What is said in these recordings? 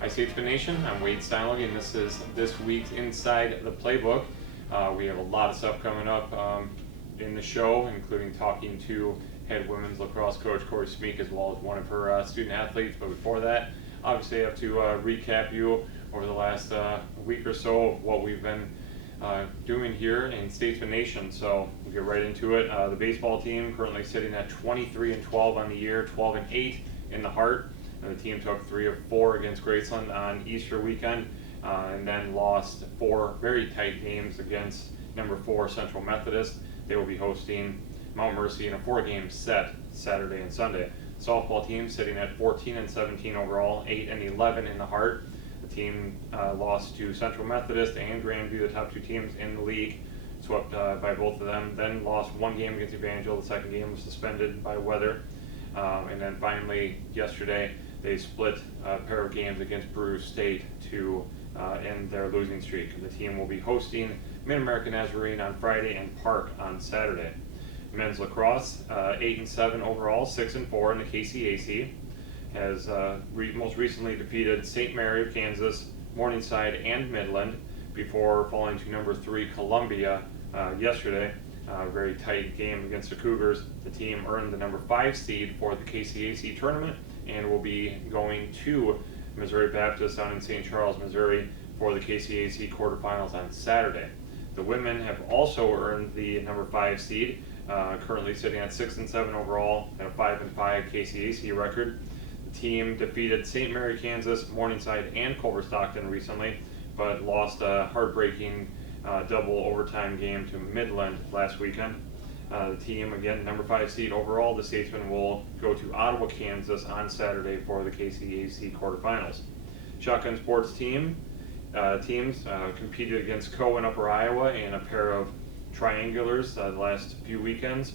Hi Statesman Nation, I'm Wade Steinley, and this is this week's Inside the Playbook. We have a lot of stuff coming up in the show, including talking to head women's lacrosse coach Corrine Smeak, as well as one of her student athletes. But before that, obviously I have to recap you over the last week or so of what we've been doing here in Statesman Nation. So we'll get right into it. The baseball team currently sitting at 23-12 on the year, 12-8 in the heart. The team took 3 of 4 against Graceland on Easter weekend, and then lost 4 very tight games against number 4 Central Methodist. They will be hosting Mount Mercy in a 4-game set Saturday and Sunday. Softball team sitting at 14-17 overall, 8-11 in the heart. The team lost to Central Methodist and Grandview, the top 2 teams in the league, swept by both of them. Then lost 1 game against Evangel. The second game was suspended by weather. And then finally, yesterday, they split a pair of games against Brew State to end their losing streak. The team will be hosting Mid-American Nazarene on Friday and Park on Saturday. Men's lacrosse, 8-7 overall, 6-4 in the KCAC, has most recently defeated St. Mary of Kansas, Morningside, and Midland before falling to number 3 Columbia yesterday. Very tight game against the Cougars. The team earned the number 5 seed for the KCAC tournament and will be going to Missouri Baptist down in St. Charles, Missouri for the KCAC quarterfinals on Saturday. The women have also earned the number 5 seed, currently sitting at 6-7 overall and a 5-5 KCAC record. The team defeated St. Mary, Kansas, Morningside, and Culver Stockton recently, but lost a heartbreaking double overtime game to Midland last weekend. The team, again, number 5 seed overall, the Statesmen will go to Ottawa, Kansas on Saturday for the KCAC quarterfinals. Shotgun sports teams competed against Co in Upper Iowa in a pair of triangulars the last few weekends.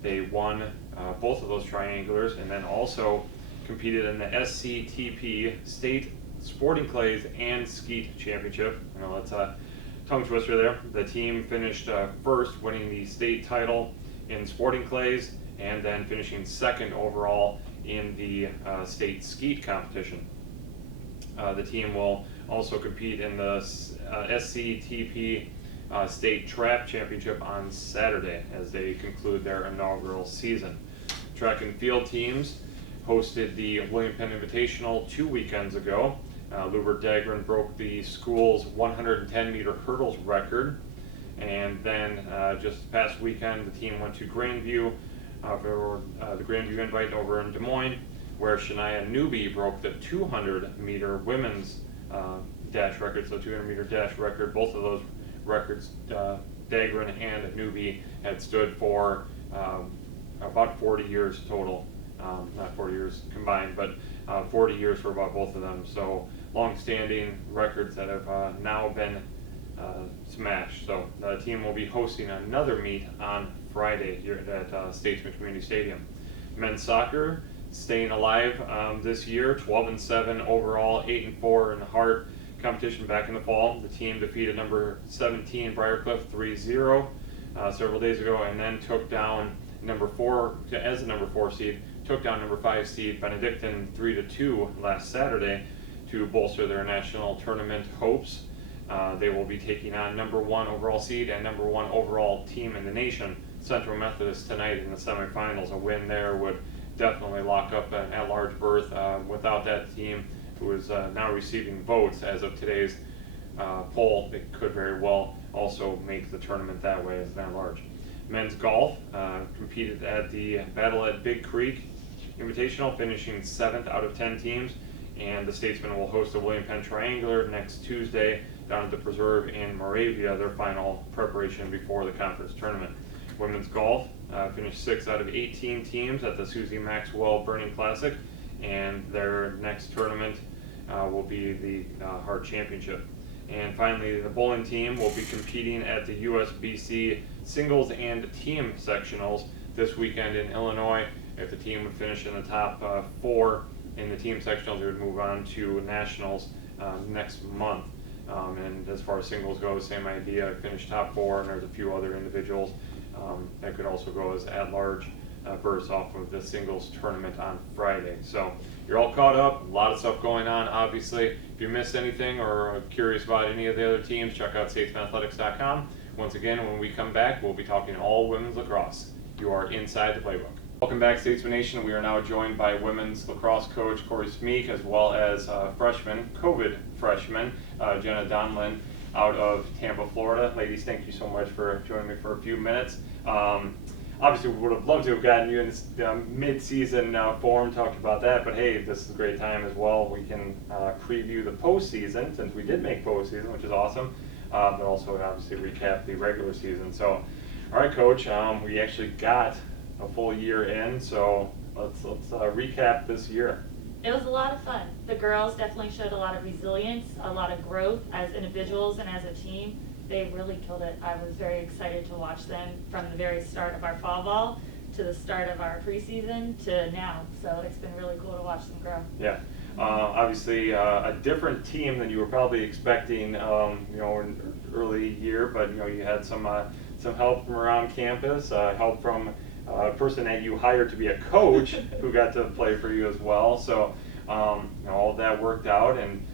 They won both of those triangulars and then also competed in the SCTP State Sporting Clays and Skeet Championship. I know that's a tongue twister there. The team finished first, winning the state title in Sporting Clays, and then finishing second overall in the state skeet competition. The team will also compete in the SCTP State Trap Championship on Saturday as they conclude their inaugural season. Track and field teams hosted the William Penn Invitational 2 weekends ago. Lubert Dagren broke the school's 110-meter hurdles record, and then just past weekend the team went to Grandview for the Grandview Invite over in Des Moines, where Shania Newby broke the 200-meter women's dash record, so 200-meter dash record. Both of those records, Dagren and Newby, had stood for about 40 years total. Not 40 years combined, but 40 years for about both of them. So long-standing records that have now been smashed. So the team will be hosting another meet on Friday here at Statesman Community Stadium. Men's soccer staying alive this year, 12-7 overall, 8-4 in the heart. Competition back in the fall. The team defeated number 17 Briarcliff 3-0 several days ago, and then took down number 4 as the number 4 seed. Took down number 5 seed Benedictine 3-2 last Saturday to bolster their national tournament hopes. They will be taking on number 1 overall seed and number 1 overall team in the nation, Central Methodist, tonight in the semifinals. A win there would definitely lock up an at-large berth. Without that team, who is now receiving votes as of today's poll, they could very well also make the tournament that way as an at-large. Men's golf competed at the Battle at Big Creek Invitational, finishing 7th out of 10 teams, and the Statesmen will host a William Penn Triangular next Tuesday down at the Preserve in Moravia, their final preparation before the conference tournament. Women's golf finished 6th out of 18 teams at the Susie Maxwell Burning Classic, and their next tournament will be the Hart Championship. And finally, the bowling team will be competing at the USBC singles and team sectionals this weekend in Illinois. If the team would finish in the top 4 in the team sectionals, they would move on to nationals next month. And as far as singles go, same idea. Finish top 4, and there's a few other individuals that could also go as at-large burst off of the singles tournament on Friday. So you're all caught up, a lot of stuff going on, obviously. If you missed anything or are curious about any of the other teams, check out statesmanathletics.com. Once again, when we come back, we'll be talking all women's lacrosse. You are inside the playbook. Welcome back, Statesman Nation. We are now joined by women's lacrosse coach Corrine Smeak, as well as freshman, COVID freshman, Jenna Donlan out of Tampa, Florida. Ladies, thank you so much for joining me for a few minutes. Obviously, we would have loved to have gotten you in this mid-season form, talked about that, but hey, this is a great time as well. We can preview the postseason, since we did make postseason, which is awesome, but also obviously recap the regular season. So, all right, Coach, we actually got a full year in, so let's recap this year. It was a lot of fun. The girls definitely showed a lot of resilience, a lot of growth as individuals and as a team. They really killed it. I was very excited to watch them from the very start of our fall ball to the start of our preseason to now. So it's been really cool to watch them grow. Yeah, obviously a different team than you were probably expecting, in early year, but you had some help from around campus, help from a person that you hired to be a coach who got to play for you as well. So all of that worked out, and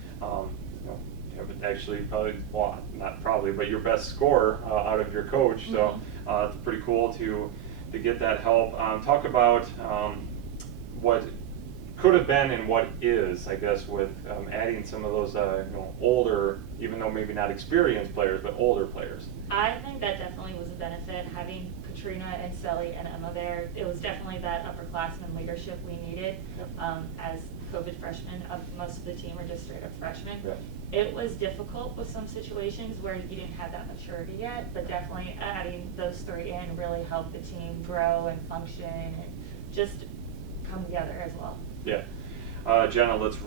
actually probably, well, not probably, but your best score out of your coach. So it's pretty cool to get that help. Talk about what could have been and what is, I guess, with adding some of those older, even though maybe not experienced players, but older players. I think that definitely was a benefit, having Katrina and Sally and Emma there. It was definitely that upperclassman leadership we needed. As COVID freshmen. Most of the team are just straight up freshmen. Yep. It was difficult with some situations where you didn't have that maturity yet, but definitely adding those three in really helped the team grow and function and just come together as well. Yeah. Jenna, let's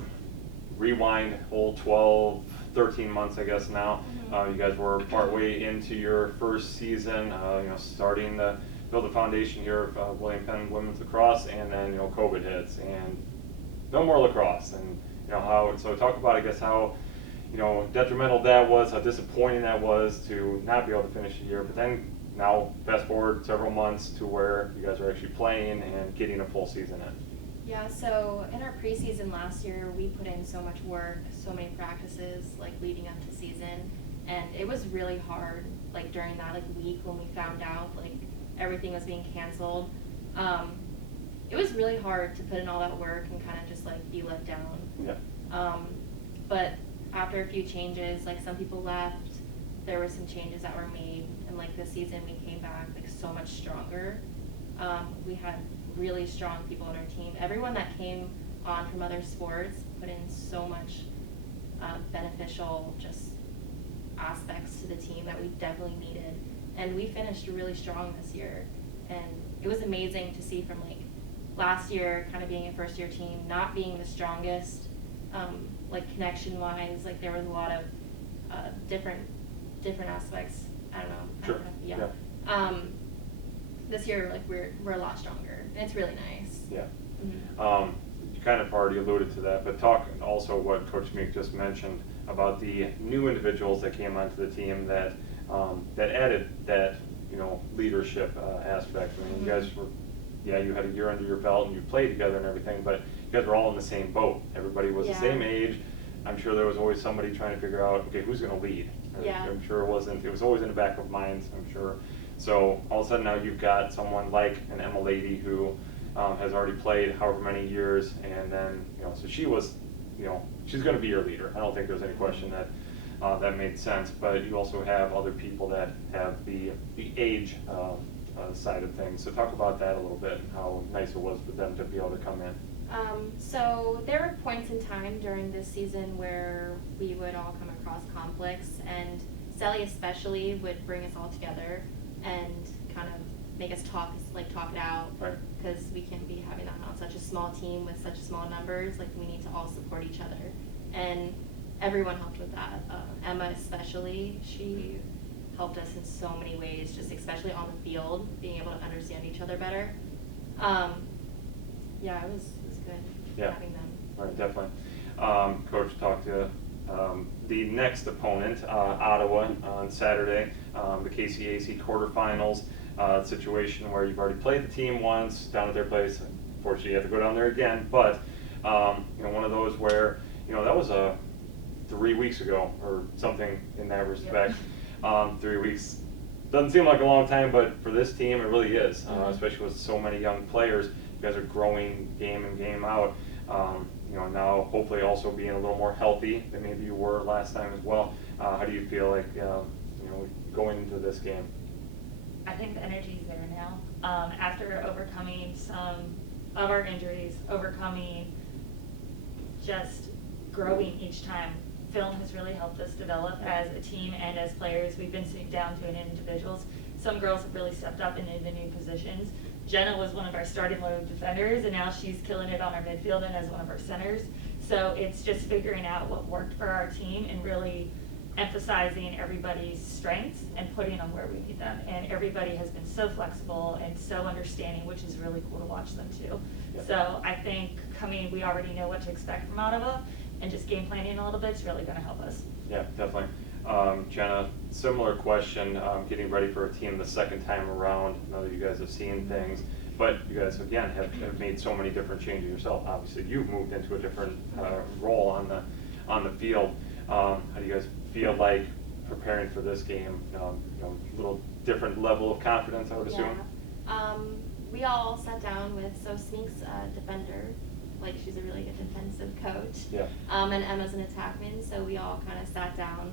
rewind whole 12, 13 months, I guess now. You guys were partway into your first season, starting to build the foundation here of William Penn women's lacrosse, and then, COVID hits and no more lacrosse. And, so talk about, I guess, how, detrimental that was, how disappointing that was to not be able to finish the year. But then now fast forward several months to where you guys are actually playing and getting a full season in. Yeah, so in our preseason last year, we put in so much work, so many practices, leading up to season, and it was really hard, during that week when we found out everything was being canceled. It was really hard to put in all that work and kind of just be let down. Yeah. But after a few changes, some people left, there were some changes that were made, and this season we came back so much stronger. We had really strong people on our team. Everyone that came on from other sports put in so much beneficial just aspects to the team that we definitely needed. And we finished really strong this year. And it was amazing to see from last year kind of being a first year team, not being the strongest, connection wise, there was a lot of different aspects. I don't know. Sure. Yeah. This year, we're a lot stronger, and it's really nice. Yeah. Mm-hmm. You kind of already alluded to that, but talk also what Coach Smeak just mentioned about the new individuals that came onto the team that added that leadership aspect. I mean, you guys were, you had a year under your belt and you played together and everything, but you guys were all in the same boat. Everybody was the same age. I'm sure there was always somebody trying to figure out, okay, who's going to lead? Yeah. I'm sure it was always in the back of minds, I'm sure. So all of a sudden now you've got someone like an Emma Lady who has already played however many years, and then so she was, she's going to be your leader. I don't think there's any question that that made sense. But you also have other people that have the age side of things. So talk about that a little bit and how nice it was for them to be able to come in. So there were points in time during this season where we would all come across conflicts, and Sally especially would bring us all together and kind of make us talk it out, right? Because we can't be having that on such a small team with such small numbers. We need to all support each other, and everyone helped with that. Emma especially, she helped us in so many ways, just especially on the field, being able to understand each other better. It was good having them. Right, definitely. Coach talked to the next opponent, Ottawa, on Saturday, the KCAC quarterfinals. situation where you've already played the team once down at their place. Unfortunately, you have to go down there again, but one of those where that was 3 weeks ago or something in that respect. 3 weeks doesn't seem like a long time, but for this team, it really is. Especially with so many young players, you guys are growing game in, game out. Now hopefully also being a little more healthy than maybe you were last time as well. How do you feel like going into this game? I think the energy is there now. After overcoming some of our injuries, overcoming just growing each time. Film has really helped us develop as a team and as players. We've been sitting down to it in individuals. Some girls have really stepped up into the new positions. Jenna was one of our starting low defenders, and now she's killing it on our midfield and as one of our centers. So it's just figuring out what worked for our team and really emphasizing everybody's strengths and putting them where we need them. And everybody has been so flexible and so understanding, which is really cool to watch them too. Yep. So I think we already know what to expect from Ottawa, and just game planning a little bit is really going to help us. Yeah, definitely. Jenna, similar question, getting ready for a team the second time around. I know that you guys have seen things, but you guys, again, have made so many different changes yourself. Obviously, you've moved into a different role on the field. How do you guys feel like preparing for this game? A little different level of confidence, I would assume? Yeah. We all sat down with, Smeak's a defender, like she's a really good defensive coach. Yeah. And Emma's an attackman, so we all kind of sat down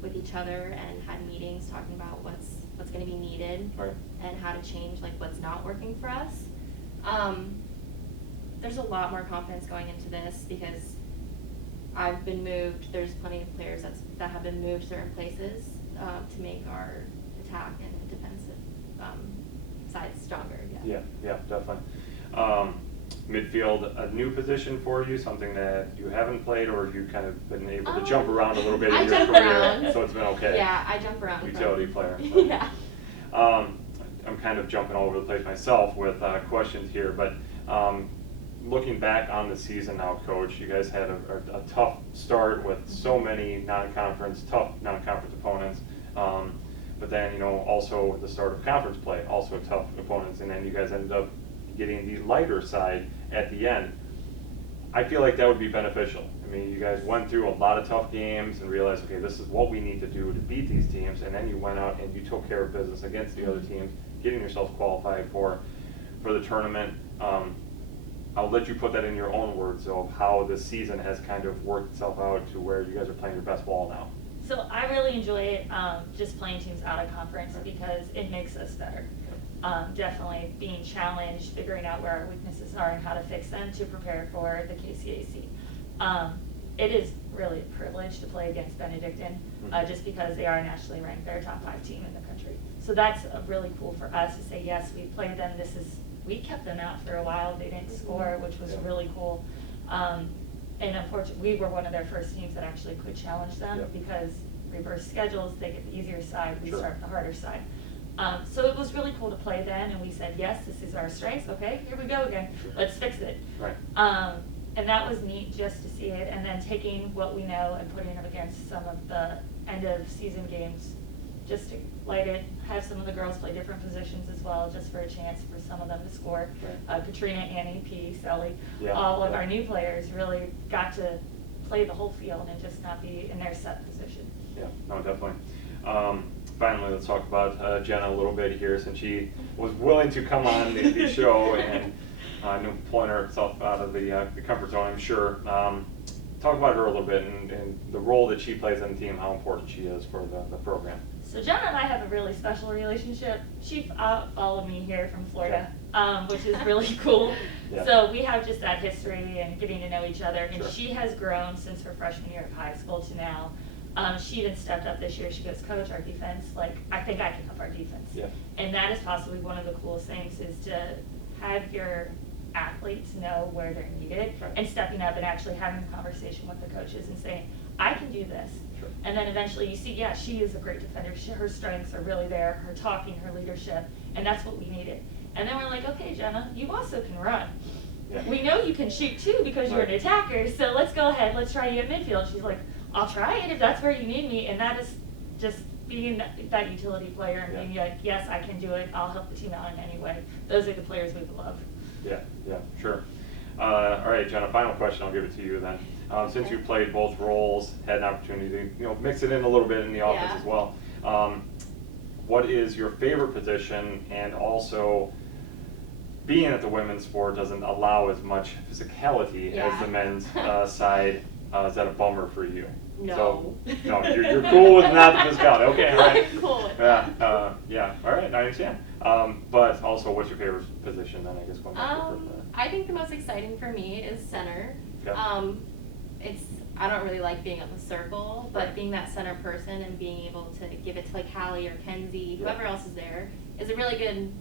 with each other and had meetings talking about what's going to be needed, right, and how to change like what's not working for us. There's a lot more confidence going into this because I've been moved. There's plenty of players that have been moved certain places to make our attack and defensive sides stronger. Yeah, definitely. Midfield, a new position for you, something that you haven't played, or you kind of been able to jump around a little bit in your jump career, around. so it's been okay. Yeah, I jump around. Utility player. So. Yeah. I'm kind of jumping all over the place myself with questions here, but looking back on the season now, Coach, you guys had a tough start with so many tough non-conference opponents. But then, also the start of conference play, also tough opponents, and then you guys ended up getting the lighter side at the end. I feel like that would be beneficial. I mean, you guys went through a lot of tough games and realized, okay, this is what we need to do to beat these teams, and then you went out and you took care of business against the other teams, getting yourself qualified for the tournament. I'll let you put that in your own words of how the season has kind of worked itself out to where you guys are playing your best ball now. So I really enjoy it, just playing teams out of conference because it makes us better. Definitely being challenged, figuring out where our weaknesses are and how to fix them to prepare for the KCAC. It is really a privilege to play against Benedictine, just because they are nationally ranked. They're a top 5 team in the country. So that's really cool for us to say, yes, we played them. We kept them out for a while. They didn't score, which was really cool. And unfortunately, we were one of their first teams that actually could challenge them because reverse schedules, they get the easier side, we start the harder side. So it was really cool to play then, and we said, yes, this is our strengths. Okay, here we go again. Let's fix it. Right. And that was neat just to see it, and then taking what we know and putting it against some of the end of season games, just to light it, have some of the girls play different positions as well, just for a chance for some of them to score. Right. Katrina, Annie, P, Sally, all of our new players really got to play the whole field and just not be in their set position. Yeah, no, definitely. Finally, let's talk about Jenna a little bit here, since she was willing to come on the show and pulling herself out of the comfort zone, I'm sure. Talk about her a little bit and the role that she plays in the team, how important she is for the program. So Jenna and I have a really special relationship. She followed me here from Florida, which is really cool. Yeah. So we have just that history and getting to know each other. And she has grown since her freshman year of high school to now. She even stepped up this year. She goes, Coach, our defense, I think I can help our defense. Yeah. And that is possibly one of the coolest things, is to have your athletes know where they're needed, and stepping up and actually having a conversation with the coaches and saying, I can do this. Sure. And then eventually you see, she is a great defender. Her strengths are really there, her talking, her leadership, and that's what we needed. And then we're like, okay, Jenna, you also can run. Yeah. We know you can shoot too because you're an attacker, so let's go ahead, let's try you at midfield. She's like, I'll try it if that's where you need me, and that is just being that utility player and being like, yes, I can do it, I'll help the team out in any way. Those are the players we love. Yeah, sure. All right, Jenna, final question, I'll give it to you then. Since you played both roles, had an opportunity to mix it in a little bit in the offense as well, what is your favorite position, and also being at the women's sport doesn't allow as much physicality as the men's side, is that a bummer for you? No. So, no, you're cool with not the physicality. Okay, all right. I'm cool with that. that. Yeah, all right, I understand. But also, what's your favorite position then? I guess going back to I think the most exciting for me is center. Okay. I don't really like being at the circle, but being that center person and being able to give it to like Hallie or Kenzie, whoever else is there, is a really good,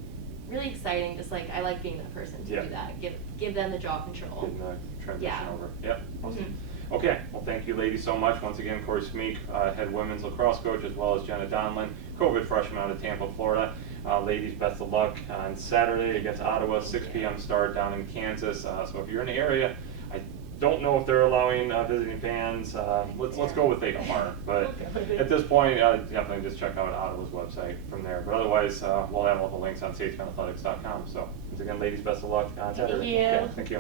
really exciting. Just like I like being that person to do that. Give them the jaw control. Getting the transition over. Yep. Awesome. Mm-hmm. Okay, well thank you ladies so much. Once again, Corrine Smeak, head women's lacrosse coach, as well as Jenna Donlan, COVID freshman out of Tampa, Florida. Ladies, best of luck on Saturday against Ottawa, 6 p.m. start down in Kansas. So if you're in the area, I don't know if they're allowing visiting fans. Let's go with they are. But at this point, definitely just check out Ottawa's website from there. But otherwise, we'll have all the links on statesmanathletics.com. So once again, ladies, best of luck on Saturday. Thank you. Okay, thank you.